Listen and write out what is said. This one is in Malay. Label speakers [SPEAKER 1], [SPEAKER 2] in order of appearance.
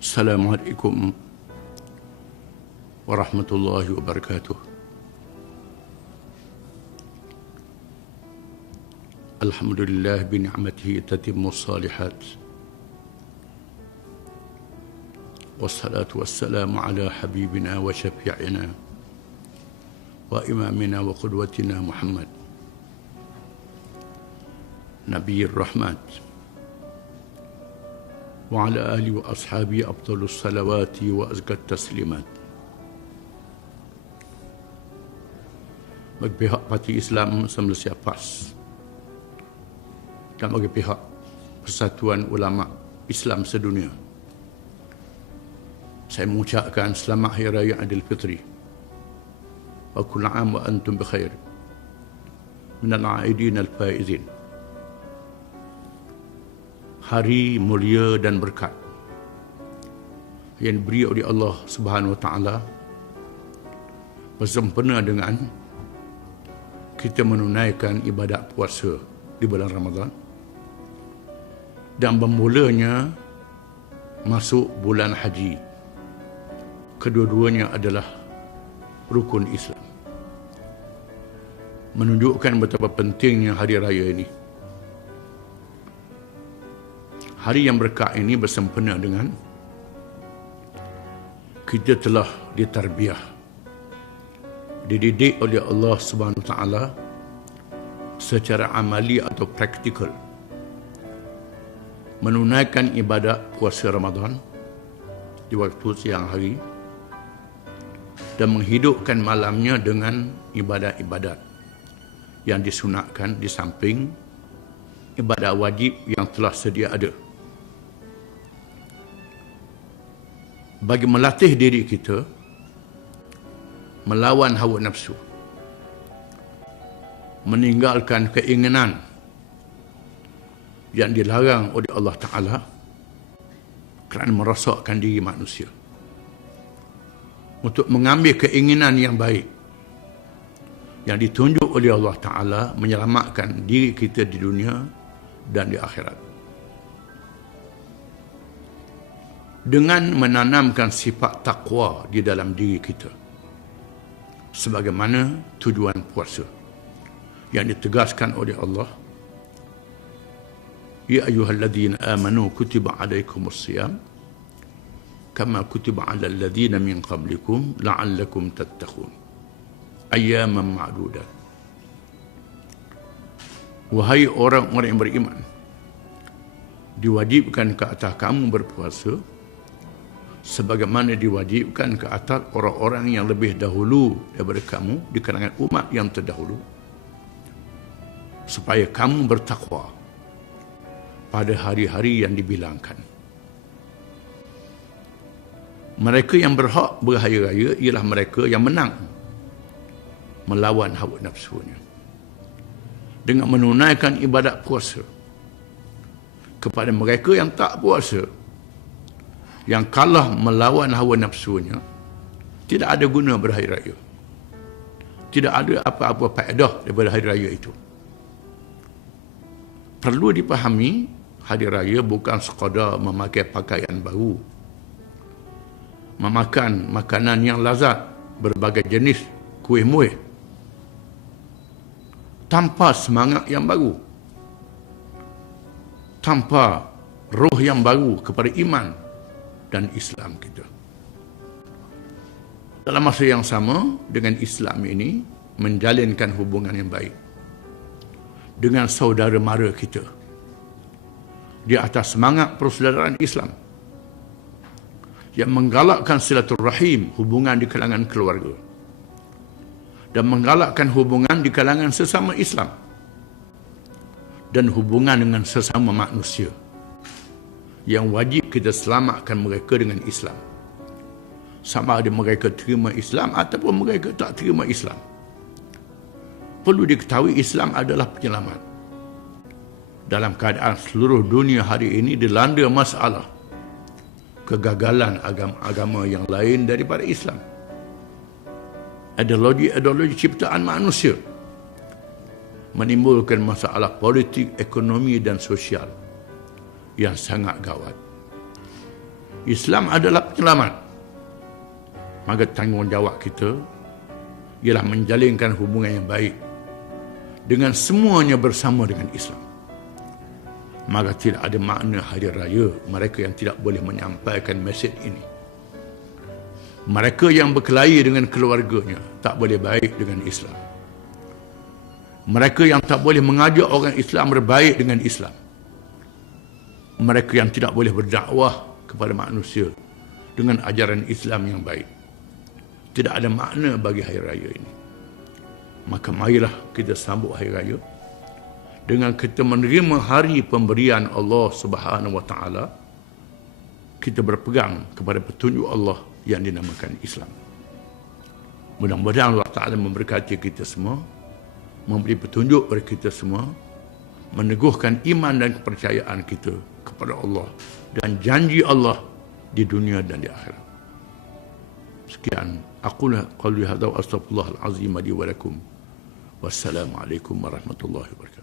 [SPEAKER 1] السلام عليكم ورحمة الله وبركاته. الحمد لله بنعمته تتم الصالحات. والصلاة والسلام على حبيبنا وشفيعنا وإمامنا وقدوتنا محمد. نبي الرحمن. وعلى آله وأصحابه أفضل الصلوات وأزكى التسليمات bagi pihak parti Islam Malaysia PAS dan bagi pihak Persatuan Ulama Islam Sedunia. Saya mengucapkan selamat Hari Raya Adil Fitri. Wa kullu am wa antum bi khair. Min al-aidin al-faizin. Hari mulia dan berkat yang diberi oleh Allah Subhanahu wa taala bersempena dengan kita menunaikan ibadat puasa di bulan Ramadan dan bermulanya masuk bulan haji. Kedua-duanya adalah rukun Islam. Menunjukkan betapa pentingnya hari raya ini. Hari yang berkat ini bersempena dengan kita telah ditarbiah dididik oleh Allah Subhanahu taala secara amali atau praktikal menunaikan ibadat puasa Ramadan di waktu siang hari dan menghidupkan malamnya dengan ibadat-ibadat yang disunatkan di samping ibadat wajib yang telah sedia ada. Bagi melatih diri kita melawan hawa nafsu meninggalkan keinginan yang dilarang oleh Allah Ta'ala kerana merosakkan diri manusia. Untuk mengambil keinginan yang baik yang ditunjuk oleh Allah Ta'ala menyelamatkan diri kita di dunia dan di akhirat dengan menanamkan sifat takwa di dalam diri kita. Sebagaimana tujuan puasa yang ditegaskan oleh Allah. Ya ayyuhalladzina amanu kutiba alaikumus siyam kama kutiba alal ladzina min qablikum la'allakum tattaqun. Ayyaman ma'dudat Wahai orang-orang yang beriman diwajibkan ke atas kamu berpuasa sebagaimana diwajibkan ke atas orang-orang yang lebih dahulu daripada kamu di kalangan umat yang terdahulu supaya kamu bertakwa pada hari-hari yang dibilangkan. Mereka yang berhak berhari raya ialah mereka yang menang melawan hawa nafsunya. Dengan menunaikan ibadat puasa kepada mereka yang tak puasa yang kalah melawan hawa nafsunya tidak ada guna berhari raya. Tidak ada apa-apa faedah daripada hari raya itu. Perlu dipahami hari raya bukan sekadar memakai pakaian baru. Memakan makanan yang lazat berbagai jenis kuih muih tanpa semangat yang baru tanpa roh yang baru kepada iman dan Islam kita. Dalam masa yang sama dengan Islam ini menjalinkan hubungan yang baik dengan saudara mara kita di atas semangat persaudaraan Islam yang menggalakkan silaturahim hubungan di kalangan keluarga dan menggalakkan hubungan di kalangan sesama Islam dan hubungan dengan sesama manusia yang wajib kita selamatkan mereka dengan Islam. Sama ada mereka terima Islam ataupun mereka tak terima Islam. Perlu diketahui Islam adalah penyelamat. Dalam keadaan seluruh dunia hari ini dilanda masalah kegagalan agama-agama yang lain daripada Islam. Ideologi-ideologi ciptaan manusia menimbulkan masalah politik, ekonomi dan sosial yang sangat gawat. Islam adalah penyelamat. Maka tanggungjawab kita ialah menjalinkan hubungan yang baik dengan semuanya bersama dengan Islam. Maka tidak ada makna hari raya mereka yang tidak boleh menyampaikan mesej ini. Mereka yang berkelahi dengan keluarganya tak boleh baik dengan Islam. Mereka yang tak boleh mengajak orang Islam berbaik dengan Islam. Mereka yang tidak boleh berdakwah kepada manusia dengan ajaran Islam yang baik. Tidak ada makna bagi hari raya ini. Maka marilah kita sambut hari raya dengan kita menerima hari pemberian Allah Subhanahu wa taala kita berpegang kepada petunjuk Allah yang dinamakan Islam. Mudah-mudahan Allah Taala memberkati kita semua, memberi petunjuk kepada kita semua, meneguhkan iman dan kepercayaan kita kepada Allah dan janji Allah di dunia dan di akhirat. Sekian aku qauli hadza wa astaghfirullah al-azim li wa lakum. Wassalamualaikum warahmatullahi wabarakatuh.